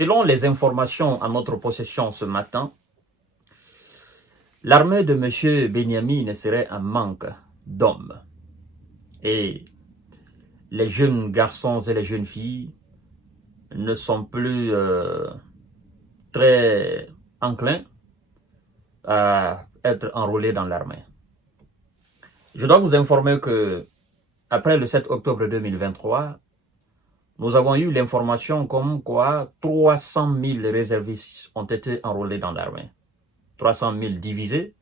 Selon les informations à notre possession ce matin, l'armée de M. Benyamin serait en manque d'hommes. Et les jeunes garçons et les jeunes filles ne sont plus très enclins à être enrôlés dans l'armée. Je dois vous informer que après le 7 octobre 2023, nous avons eu l'information comme quoi 300 000 réservistes ont été enrôlés dans l'armée. 300 000 divisés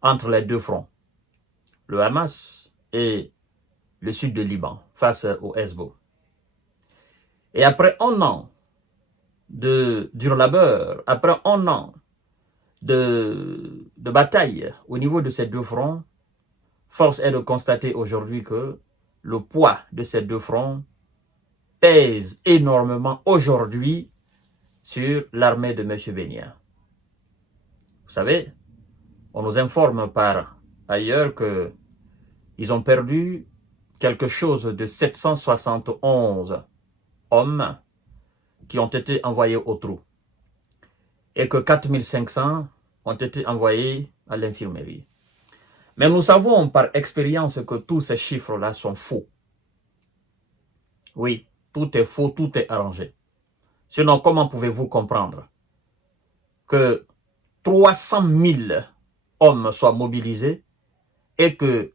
entre les deux fronts, le Hamas et le sud du Liban, face au Hezbollah. Et après un an de dur labeur, après un an de bataille au niveau de ces deux fronts, force est de constater aujourd'hui que le poids de ces deux fronts pèse énormément aujourd'hui sur l'armée de M. Benyamin. Vous savez, on nous informe par ailleurs qu'ils ont perdu quelque chose de 771 hommes qui ont été envoyés au trou et que 4500 ont été envoyés à l'infirmerie. Mais nous savons par expérience que tous ces chiffres-là sont faux. Oui, tout est faux, tout est arrangé. Sinon, comment pouvez-vous comprendre que 300 000 hommes soient mobilisés et que,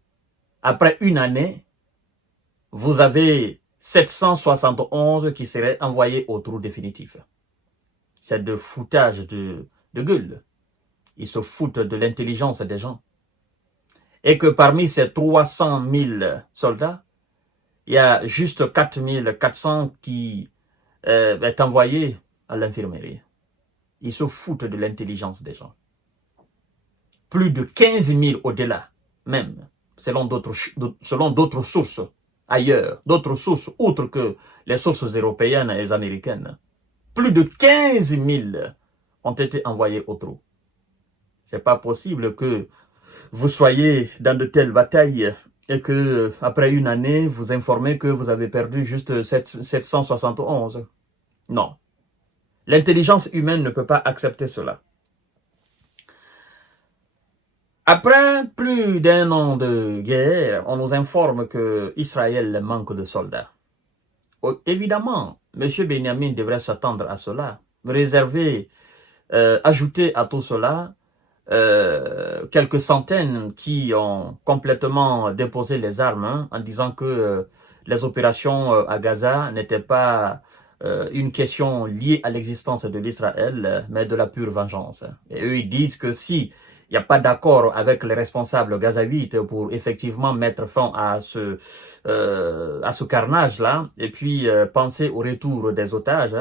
après une année, vous avez 771 qui seraient envoyés au trou définitif? C'est de foutage de gueule. Ils se foutent de l'intelligence des gens. Et que parmi ces 300 000 soldats, il y a juste 4 400 qui est envoyé à l'infirmerie. Ils se foutent de l'intelligence des gens. Plus de 15 000 au-delà, même, selon d'autres sources ailleurs, d'autres sources autres que les sources européennes et américaines. Plus de 15 000 ont été envoyés au trou. C'est pas possible que vous soyez dans de telles batailles et que, après une année, vous informez que vous avez perdu juste 771. Non. L'intelligence humaine ne peut pas accepter cela. Après plus d'un an de guerre, on nous informe que Israël manque de soldats. Évidemment, M. Benyamin devrait s'attendre à cela. Réserver, ajouter à tout cela quelques centaines qui ont complètement déposé les armes en disant que les opérations à Gaza n'étaient pas une question liée à l'existence de l'Israël, mais de la pure vengeance. Et eux, ils disent que si il n'y a pas d'accord avec les responsables gazaouites pour effectivement mettre fin à ce carnage-là, et puis penser au retour des otages,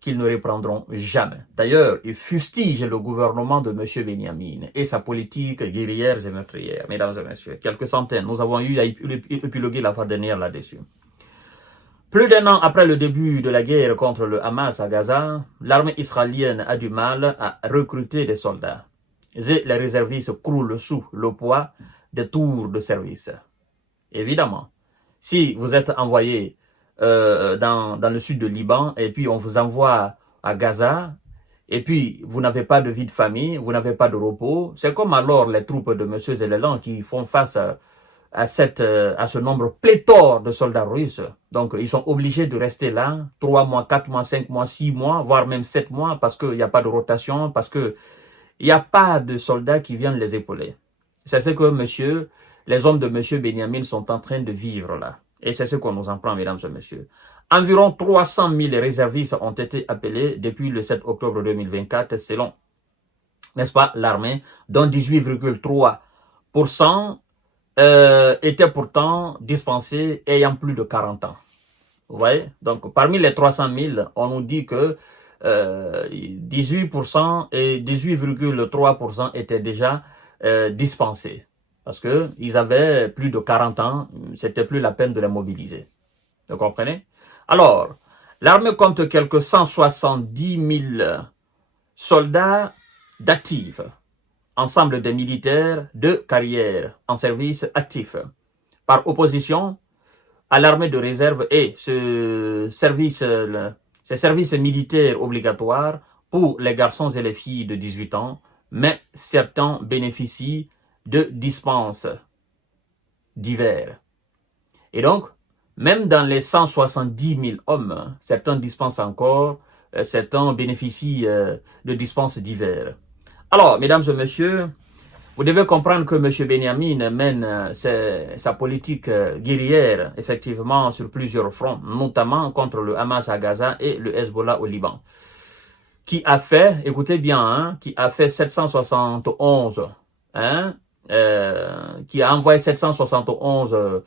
qu'ils ne reprendront jamais. D'ailleurs, ils fustigent le gouvernement de M. Benyamin et sa politique guerrière et meurtrière. Mesdames et messieurs, quelques centaines, nous avons eu à épiloguer la fois dernière là-dessus. Plus d'un an après le début de la guerre contre le Hamas à Gaza, l'armée israélienne a du mal à recruter des soldats. Et les réservistes croulent sous le poids des tours de service. Évidemment, si vous êtes envoyé dans le sud du Liban et puis on vous envoie à Gaza et puis vous n'avez pas de vie de famille, vous n'avez pas de repos, c'est comme alors les troupes de M. Zelensky qui font face à ce nombre pléthore de soldats russes. Donc, ils sont obligés de rester là 3 mois, 4 mois, 5 mois, 6 mois, voire même 7 mois, parce qu'il n'y a pas de rotation, parce qu'il n'y a pas de soldats qui viennent les épauler. C'est ce que les hommes de M. Benyamin sont en train de vivre là. Et c'est ce qu'on nous en prend, mesdames et messieurs. Environ 300 000 réservistes ont été appelés depuis le 7 octobre 2024, selon, n'est-ce pas, l'armée, dont 18,3% étaient pourtant dispensés ayant plus de 40 ans. Vous voyez? Donc, parmi les 300 000, on nous dit que 18% et 18,3% étaient déjà dispensés. Parce qu'ils avaient plus de 40 ans, c'était plus la peine de les mobiliser. Vous comprenez? Alors, l'armée compte quelques 170 000 soldats d'actifs. Ensemble des militaires de carrière en service actif, par opposition à l'armée de réserve et ce C'est service militaire obligatoire pour les garçons et les filles de 18 ans, mais certains bénéficient de dispenses divers. Et donc, même dans les 170 000 hommes, certains dispensent encore, certains bénéficient de dispenses divers. Alors, mesdames et messieurs, vous devez comprendre que M. Benyamin mène sa politique guerrière, effectivement, sur plusieurs fronts, notamment contre le Hamas à Gaza et le Hezbollah au Liban, qui a fait, écoutez bien, hein, qui a fait 771, hein, qui a envoyé 771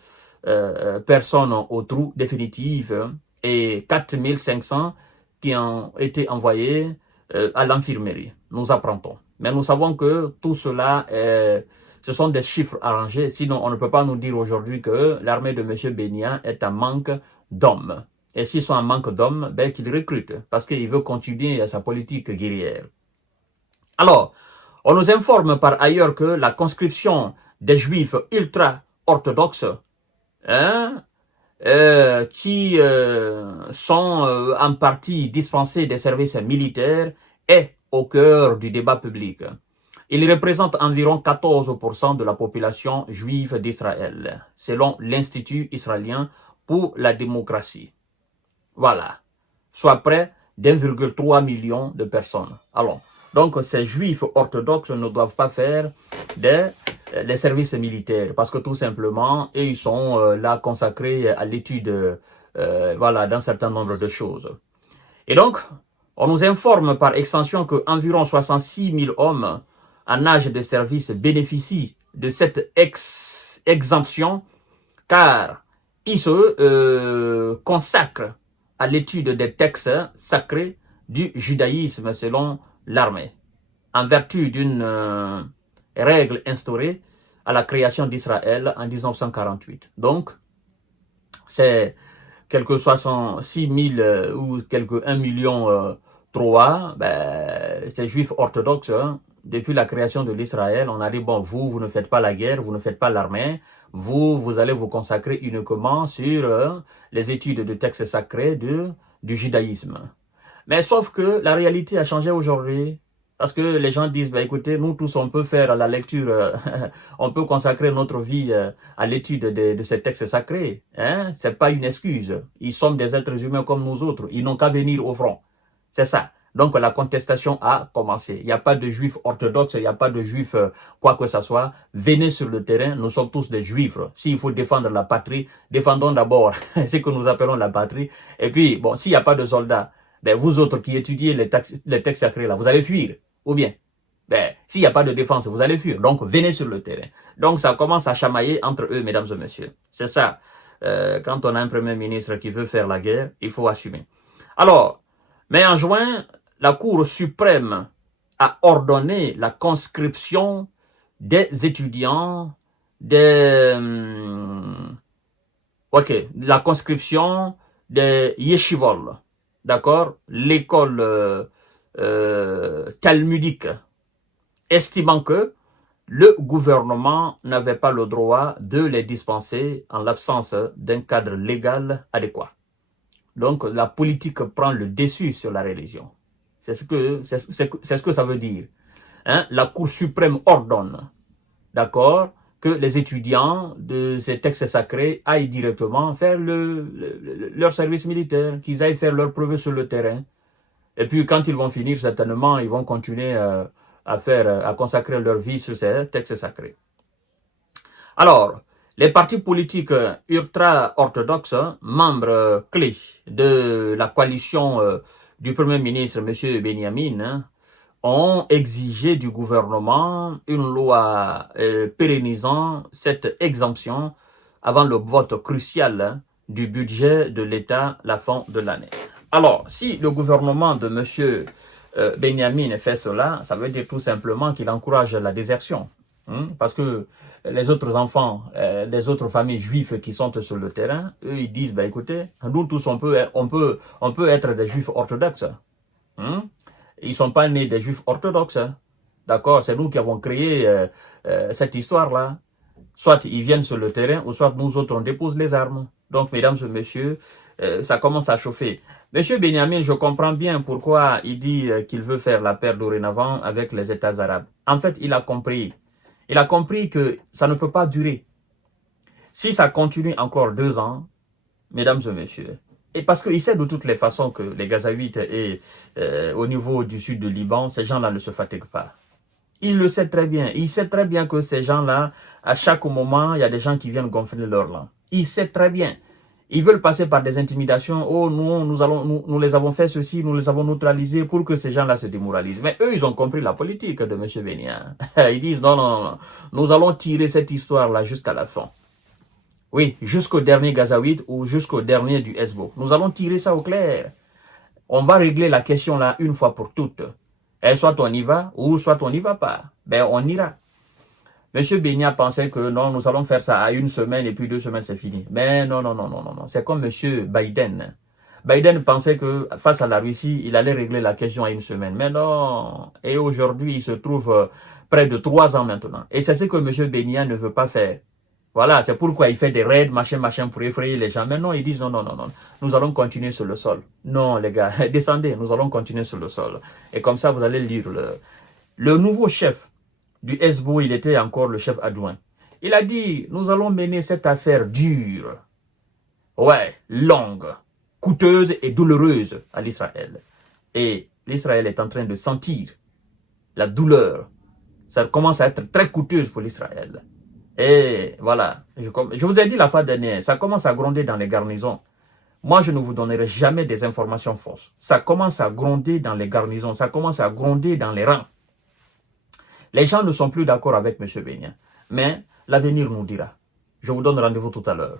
personnes au trou définitif et 4500 qui ont été envoyés à l'infirmerie. Nous apprendons. Mais nous savons que tout cela, ce sont des chiffres arrangés. Sinon, on ne peut pas nous dire aujourd'hui que l'armée de M. Benyamin est un manque d'hommes. Et s'ils sont un manque d'hommes, ben qu'ils recrutent, parce qu'il veut continuer sa politique guerrière. Alors, on nous informe par ailleurs que la conscription des juifs ultra-orthodoxes, hein, qui sont en partie dispensés des services militaires, est au cœur du débat public. Il représente environ 14% de la population juive d'Israël, selon l'Institut israélien pour la démocratie. Voilà, soit près d'1,3 million de personnes. Alors, donc ces juifs orthodoxes ne doivent pas faire les services militaires, parce que tout simplement, eux, ils sont là consacrés à l'étude, voilà, d'un certain nombre de choses. Et donc, on nous informe par extension qu'environ 66 000 hommes en âge de service bénéficient de cette exemption, car ils se consacrent à l'étude des textes sacrés du judaïsme selon l'armée, en vertu d'une règle instaurée à la création d'Israël en 1948. Donc, c'est quelques 66 000 ou quelques 1 million 3, ben, ces juifs orthodoxes, hein, depuis la création de l'Israël, on a dit, bon, vous ne faites pas la guerre, vous ne faites pas l'armée, vous allez vous consacrer uniquement sur les études de textes sacrés du judaïsme. Mais sauf que la réalité a changé aujourd'hui. Parce que les gens disent, bah, écoutez, nous tous, on peut faire la lecture, on peut consacrer notre vie à l'étude de ces textes sacrés. Hein? C'est pas une excuse. Ils sont des êtres humains comme nous autres. Ils n'ont qu'à venir au front. C'est ça. Donc la contestation a commencé. Il n'y a pas de juifs orthodoxes, il n'y a pas de juifs quoi que ce soit. Venez sur le terrain, nous sommes tous des juifs. S'il faut défendre la patrie, défendons d'abord ce que nous appelons la patrie. Et puis, bon, s'il n'y a pas de soldats, ben, vous autres qui étudiez les textes sacrés là, vous allez fuir. Ou bien, ben, s'il n'y a pas de défense, vous allez fuir. Donc, venez sur le terrain. Donc, ça commence à chamailler entre eux, mesdames et messieurs. C'est ça. Quand on a un premier ministre qui veut faire la guerre, il faut assumer. Alors, mais en juin, la Cour suprême a ordonné la conscription des étudiants la conscription des yeshivot, d'accord, l'école talmudique, estimant que le gouvernement n'avait pas le droit de les dispenser en l'absence d'un cadre légal adéquat. Donc la politique prend le dessus sur la religion. C'est ce que ça veut dire. Hein? La Cour suprême ordonne, d'accord, que les étudiants de ces textes sacrés aillent directement faire leur service militaire, qu'ils aillent faire leur preuve sur le terrain. Et puis quand ils vont finir, certainement, ils vont continuer à consacrer leur vie sur ces textes sacrés. Alors, les partis politiques ultra-orthodoxes, membres clés de la coalition du Premier ministre, M. Benyamin, ont exigé du gouvernement une loi pérennisant cette exemption avant le vote crucial du budget de l'État la fin de l'année. Alors, si le gouvernement de M. Benyamin fait cela, ça veut dire tout simplement qu'il encourage la désertion. Parce que les autres enfants, les autres familles juives qui sont sur le terrain, eux, ils disent, bah, écoutez, nous tous, on peut être des juifs orthodoxes. Ils ne sont pas nés des juifs orthodoxes. D'accord? C'est nous qui avons créé cette histoire-là. Soit ils viennent sur le terrain, ou soit nous autres, on dépose les armes. Donc, mesdames et messieurs, ça commence à chauffer. Monsieur Benyamin, je comprends bien pourquoi il dit qu'il veut faire la paix dorénavant avec les États arabes. En fait, il a compris. Il a compris que ça ne peut pas durer. Si ça continue encore 2 ans, mesdames et messieurs, et parce qu'il sait de toutes les façons que les Gazaouites et au niveau du sud du Liban, ces gens-là ne se fatiguent pas. Il le sait très bien. Il sait très bien que ces gens-là, à chaque moment, il y a des gens qui viennent gonfler leur langue. Il sait très bien. Ils veulent passer par des intimidations. Oh, nous les avons fait ceci, nous les avons neutralisés pour que ces gens-là se démoralisent. Mais eux, ils ont compris la politique de M. Bénia. Ils disent non, non, non, nous allons tirer cette histoire-là jusqu'à la fin. Oui, jusqu'au dernier Gazaouite ou jusqu'au dernier du Hezbo. Nous allons tirer ça au clair. On va régler la question là une fois pour toutes. Et soit on y va ou soit on n'y va pas. Ben, on ira. Monsieur Bénia pensait que non, nous allons faire ça à 1 semaine et puis 2 semaines, c'est fini. Mais non, non, non, non, non, non. C'est comme monsieur Biden. Biden pensait que face à la Russie, il allait régler la question à 1 semaine. Mais non. Et aujourd'hui, il se trouve près de 3 ans maintenant. Et c'est ce que monsieur Bénia ne veut pas faire. Voilà, c'est pourquoi il fait des raids, machin, machin, pour effrayer les gens. Mais non, ils disent non, non, non, non. Nous allons continuer sur le sol. Non, les gars, descendez, nous allons continuer sur le sol. Et comme ça, vous allez lire le nouveau chef du Hezbo, il était encore le chef adjoint. Il a dit, nous allons mener cette affaire dure, ouais, longue, coûteuse et douloureuse à l'Israël. Et l'Israël est en train de sentir la douleur. Ça commence à être très coûteuse pour l'Israël. Et voilà, je vous ai dit la fois dernière, ça commence à gronder dans les garnisons. Moi, je ne vous donnerai jamais des informations fausses. Ça commence à gronder dans les garnisons, ça commence à gronder dans les rangs. Les gens ne sont plus d'accord avec M. Bénia. Mais l'avenir nous dira. Je vous donne rendez-vous tout à l'heure.